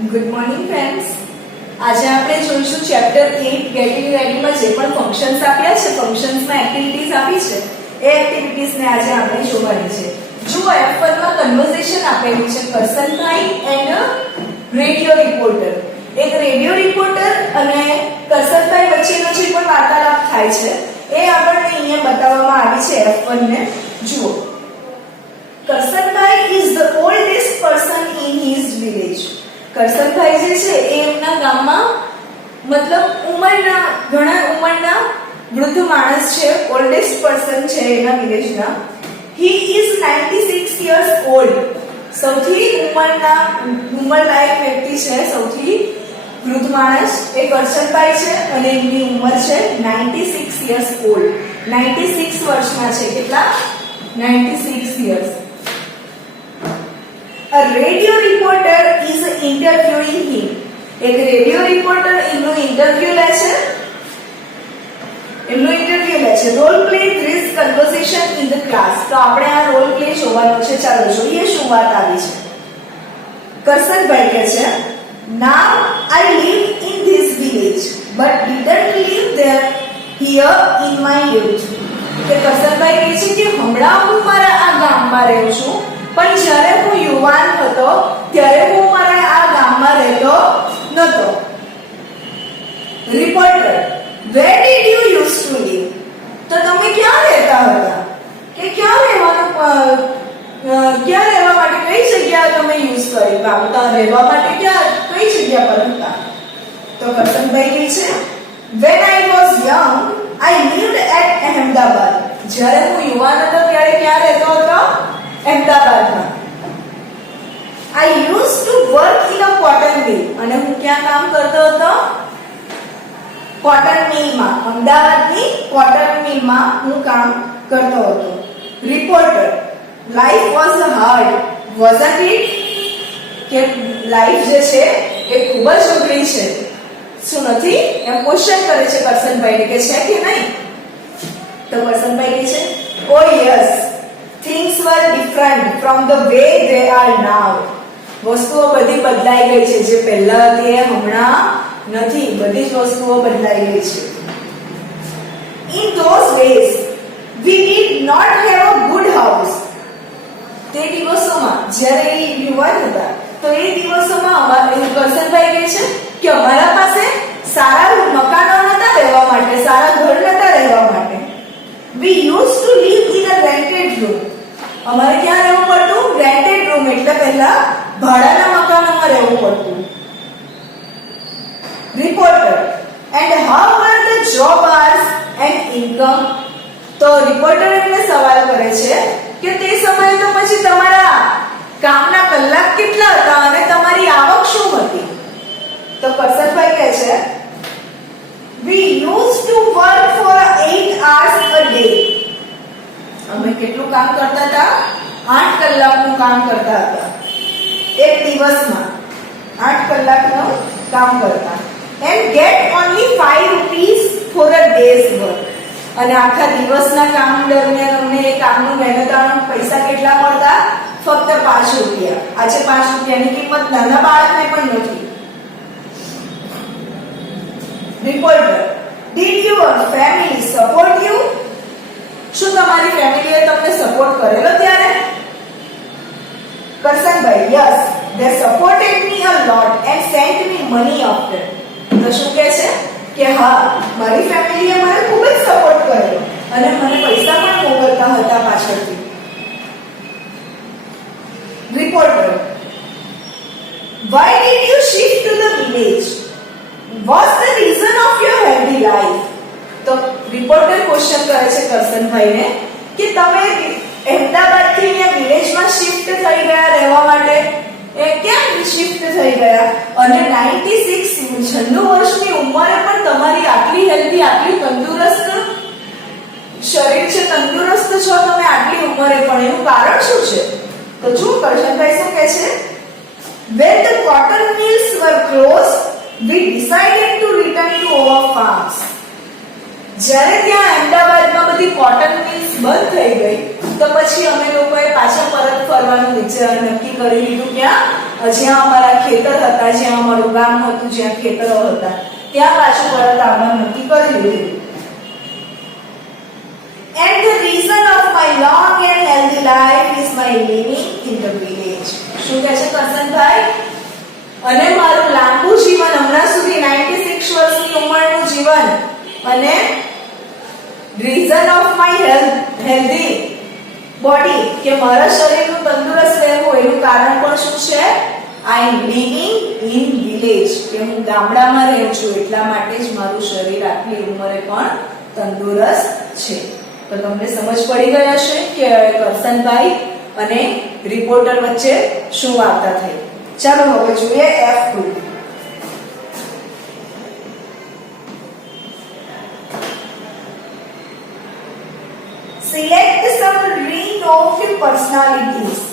Good morning friends. આજે આપણે જોઈશું ચેપ્ટર 8 ગેટિંગ રેડી માં જે પણ ફંક્શન્સ આપ્યા છે, ફંક્શન્સમાં એક્ટિવિટીઝ આપી છે, એ એક્ટિવિટીઝને આજે આપણે જોવાની છે. જુઓ F1 માં કન્વર્સેશન આપેલી છે કરસનભાઈ એન્ડ રેડિયો રિપોર્ટર. એક રેડિયો રિપોર્ટર અને કરસનભાઈ વચ્ચેનો જે પણ વાર્તાલાપ થાય છે એ આપણને અહીંયા બતાવવામાં આવી છે F1 ને. જુઓ, Karsanbhai is the oldest person in his village. Karsanbhai જે છે એ એમના ગામમાં મતલબ ઘણા ઉંમરના વૃદ્ધ માણસ છે, ઓલ્ડેસ્ટ પર્સન છે એના વિલેજના. He is 96 years old. સૌથી ઉંમરલાયક વ્યક્તિ છે, સૌથી વૃદ્ધ માણસ એ કરસનભાઈ છે અને એમની ઉંમર છે 96 years old. 96 વર્ષના છે. કેટલા? 96 years. A radio reporter is interviewing him. એક રેડિયો રિપોર્ટર એમનું ઇન્ટરવ્યુ લે છે. Role play this conversation in the class. તો આપણે આ રોલ પ્લે જોવાનો છે. ચાલો જોઈએ શું વાત આવી છે. કરસનભાઈ કહે છે, now I live in this village but didn't live there here in my youth. કે કરસનભાઈ કહે છે કે હમણાં હું મારા આ ગામમાં રહું છું, પણ જ્યારે હું યુવાન હતો ત્યારે હું મારા આ ગામમાં રહેતો નતો. Reporter, where did you used to live? તો તમે ક્યાં રહેતા હતા? કે ક્યાં રહેવા માટે કઈ જગ્યા તમે યુઝ કરી? ગામમાં રહેવા માટે કઈ જગ્યા પર હતા? તો કરસનભાઈ કહે છે, when I was young I lived at Ahmedabad. જ્યારે હું યુવાન હતો ત્યારે ક્યાં રહેતો હતો? અહેમદાબાદમાં. I used to work in a cotton mill. અને હું ક્યાં કામ કરતો હતો? કોટન મિલમાં. અમદાવાદની કોટન મિલમાં હું કામ કરતો હતો. Reporter, life was hard, wasn't it? કે લાઈફ જે છે એ ખૂબ જ અઘરી છે, શું નથી? એમ ક્વેશ્ચન કરે છે કરસનભાઈ કે છે કે નહીં? તો કરસનભાઈ કહે છે, oh yes, things were different from the way they are now. વસ્તુઓ બધી બદલાઈ ગઈ છે. જે પહેલા હતી એ હમણાં નથી. બધી જ વસ્તુઓ બદલાઈ ગઈ છે. In those days we did not have a good house. તે દિવસોમાં જ્યારે એ યુવાન હતા તો એ દિવસોમાં કરસનભાઈ કહે છે કે અમારા પાસે સારા મકાનો નતા રહેવા માટે, સારા ઘર નતા રહેવા માટે. We used to live in a rented room. અમારે ક્યાં રહેવું પડતું? રેન્ટેડ રૂમ, એટલે પહેલા ભાડાના મકાનોમાં રહેવું પડતું. Reporter, and how were the job hours and income? તો રિપોર્ટર એમને સવાલ કરે છે કે તે સમયે તો પછી તમારા કામના કલાક કેટલા હતા અને તમારી આવક શું હતી? તો કરસનભાઈ કહે છે, we used to work for 8 hours a day. અમે કેટલું કામ કરતા હતા? 8 કલાકનું કામ કરતા હતા એક દિવસમાં. 8 કલાકનું કામ કરતા. and get only 5 rupees for a day's work. અને આખા દિવસના કામ દરમિયાન અમને એ કામનું મહેનતાણા પૈસા કેટલા મળતા? ફક્ત 5 રૂપિયા. આજે 5 રૂપિયાની કિંમત નાના બાળકને પણ નથી. Reporter, did your family support you? શું તમારી ફેમિલીએ તમને સપોર્ટ કરેલો ત્યારે? Karsanbhai, yes, they supported me a lot and sent me money after. તો શું કહે છે કે હા, મારી ફેમિલીએ મને ખૂબ જ સપોર્ટ કર્યો અને મને પૈસા પણ મોકલતા હતા પાછળથી. Reporter, why did you shift to the village? What's the reason of your healthy life? તો રિપોર્ટર ક્વેશ્ચન કરે છે કરસનભાઈને કે તમે અહેમદાબાદથી અહીંયા વિલેજમાં શિફ્ટ થઈ ગયા રહેવા માટે. એ કેમ શિફ્ટ થઈ ગયા? અને 96 વર્ષની ઉંમરે પણ તમારી આટલી હેલ્ધી, આટલી તંદુરસ્ત શરીર છે, તંદુરસ્ત છો તમે આટલી ઉંમરે પણ. એનું કારણ શું છે? તો જો કરસનભાઈ શું કહે છે, when the cotton mills were closed we decided to return to our farms. જ્યારે ત્યાં અમદાવાદમાં બધી કોટન મિલ્સ બંધ થઈ ગઈ તો પછી અમે લોકોએ પાછા પરત ફરવાનું નક્કી કરી લીધું. ક્યાં? જ્યાં અમારા ખેતર હતા, જ્યાં અમારું ગામ હતું, જ્યાં ખેતરો હતા, ત્યાં પાછું પરત આવવાનું નક્કી કરી લીધું. And the reason of my long and healthy life is my living in the village. શું કહે છે કરસનભાઈ? અને મારું લાંબુ જીવન, હમણાં સુધી 96 વર્ષની ઉંમરનું જીવન, અને reason of my healthy body, કે મારા શરીરનું તંદુરસ્ત રહેવું, એનું કારણ પણ શું છે? આઈ એમ લિવિંગ ઇન વિલેજ, કે હું ગામડામાં રહું છું, એટલા માટે જ મારું શરીર આટલી ઉંમરે પણ તંદુરસ્ત છે. તો તમને સમજ પડી ગઈ હશે કે કરસનભાઈ અને રિપોર્ટર વચ્ચે શું વાર્તા થઈ. ચાલો હવે જોઈએ F2. Select some renowned personalities.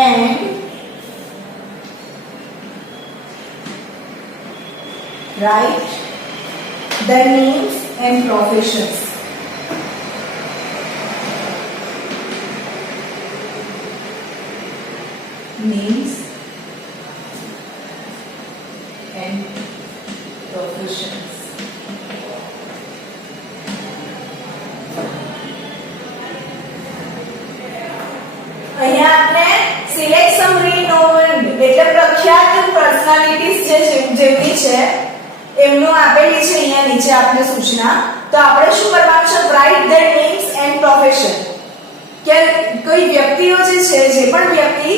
And write their names and professions. Names and professions. અહીંયા આપણે સિલેક્ટ સમ રિનોન્ડ એટલે પ્રખ્યાત પર્સનાલિટીઝ જેમની છે એમનું આપેલી છે અહીંયા નીચે આપણે સૂચના. તો આપણે શું કરવાનું છે? Write their names and profession, કે કોઈ વ્યક્તિઓ જે છે, જે પણ વ્યક્તિ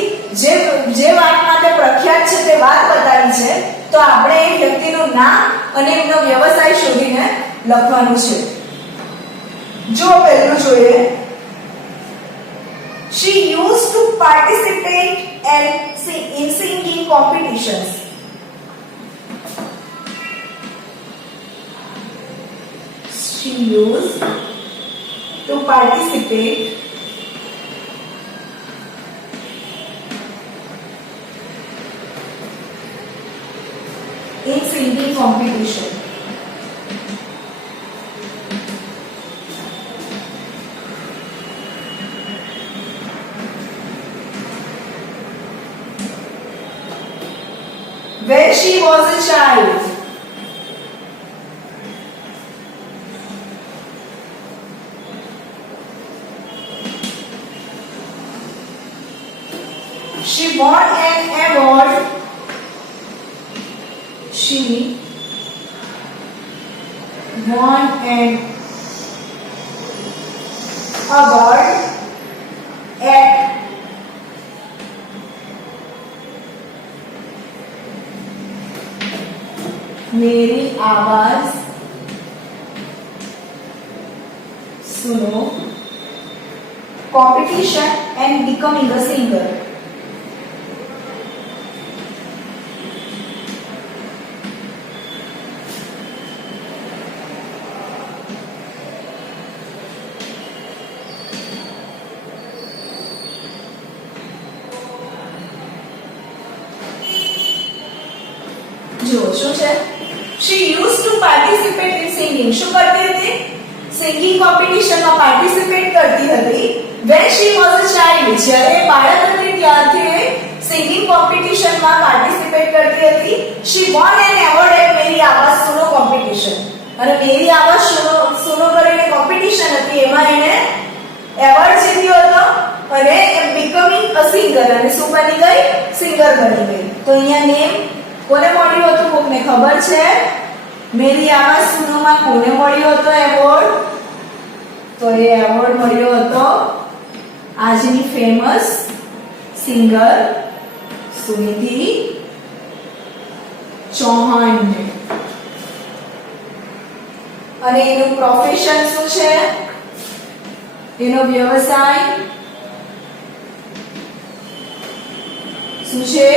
જે વાત માટે પ્રખ્યાત છે તે વાત બતાવી છે, તો આપણે એ વ્યક્તિનું નામ અને એમનો વ્યવસાય શોધીને લખવાનું છે. જો પહેલું જોઈએ, she used to participate in singing competitions. She used to participate in singing competition. When she was a child, she won an award. She won an award at मेरी आवाज सुनो competition and becoming a singer. जो શું છે? She used to participate in singing. શું કરતી હતી? Singing કોમ્પિટિશનમાં participate કરતી હતી. When she was a child, જ્યારે બાળક હતી ત્યારથી સિંગિંગ કોમ્પિટિશનમાં પાર્ટિસિપેટ કરતી હતી. She won an award at મેરી આવાજ સુનો કોમ્પિટિશન. અને મેરી આવાજ સુનો કરીને કોમ્પિટિશન હતી, એમાં એને એવોર્ડ જીત્યો હતો અને બીકમિંગ અ સિંગર, અને શું બની ગઈ? સિંગર બની ગઈ. તો અહીંયા નેમ કોને મળ્યું હતું? કોને ખબર છે? મેરી આવાજ સુનોમાં કોને મળ્યો હતો એવોર્ડ? તો એ એવોર્ડ મળ્યો હતો આજની ફેમસ સિંગર સુનિધિ ચૌહાણને. અને એનું પ્રોફેશન શું છે? એનો વ્યવસાય શું છે?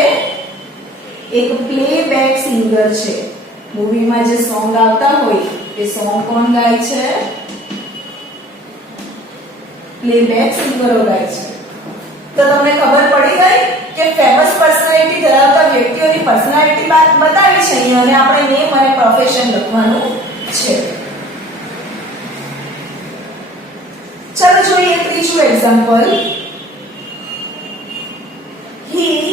એક પ્લેબેક સિંગર છે. મૂવીમાં જે સોંગ આવતા હોય એ સોંગ કોણ ગાય છે? પ્લેબેક સિંગરો ગાય છે. તો તમને ખબર પડી ગઈ કે ફેમસ પર્સનાલિટી ધરાવતા વ્યક્તિઓની પર્સનાલિટી બતાવી છે અહીંયા, અને આપણે નેમ અને પ્રોફેશન લખવાનું છે. ચાલો જોઈએ ત્રીજું એક્ઝામ્પલ. હી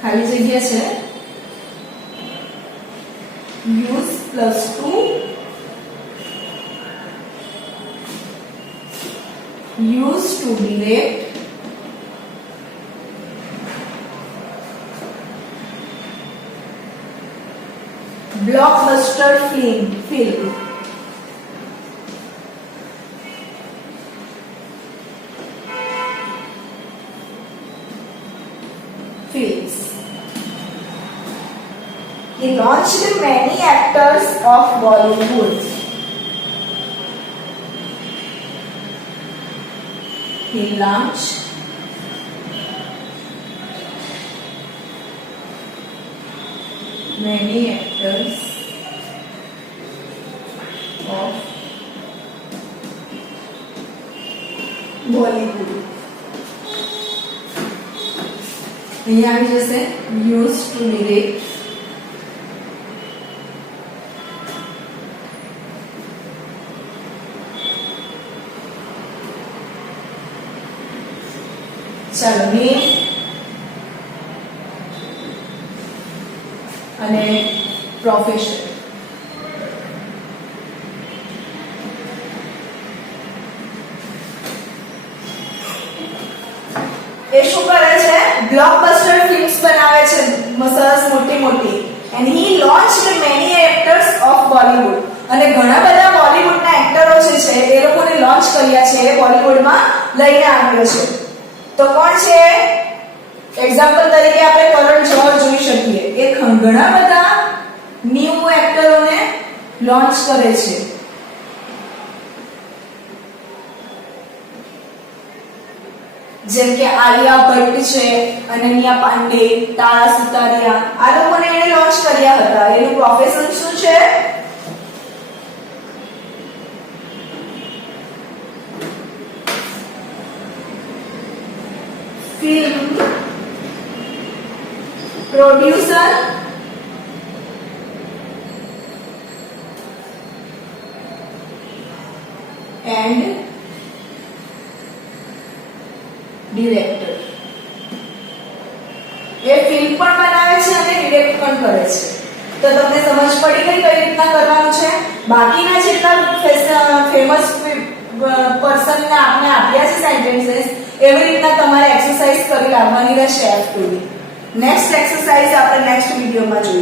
ખાલી જગ્યા છે use +2 used to direct blockbuster film films. He launched many actors of Bollywood. He launched many actors of Bollywood. અહીંયા આવી જશે used to direct ચાલો નેમ અને પ્રોફેશન. એ શું કરે છે? બ્લોકબસ્ટર ફિલ્મ્સ બનાવે છે સરસ મોટી મોટી. And he લોન્ચ્ડ many actors of Bollywood. અને ઘણા બધા બોલિવૂડના એક્ટરો જે છે એ લોકોને લોન્ચ કર્યા છે, એ બોલિવૂડમાં લઈને આવ્યો છે. તો કોણ છે? એક્ઝામ્પલ તરીકે આપણે કરણ જોહર જોઈ શકીએ. એ ઘણા બધા ન્યૂ એક્ટરોને લોન્ચ કરે છે. જેમ કે આલિયા ભટ્ટ છે, અનન્યા પાંડે, તારા સુતારિયા, આ લોકોને એને લોન્ચ કર્યા હતા. એનું પ્રોફેશન શું છે? film producer and director. A film પણ બનાવે છે અને ડિરેક્ટ પણ કરે છે. તો તમને સમજ પડી ગઈ કઈ રીતના કરવાનું છે? બાકીના જેટલા ફેમસ પર્સનને આપણે આપ્યા છે સેન્ટેન્સીસ, એવી રીતના તમારે એક્સરસાઇઝ કરી લાવવાની રહેશે F2 ની. નેક્સ્ટ એક્સરસાઇઝ આપણે નેક્સ્ટ વિડિયોમાં જોઈએ.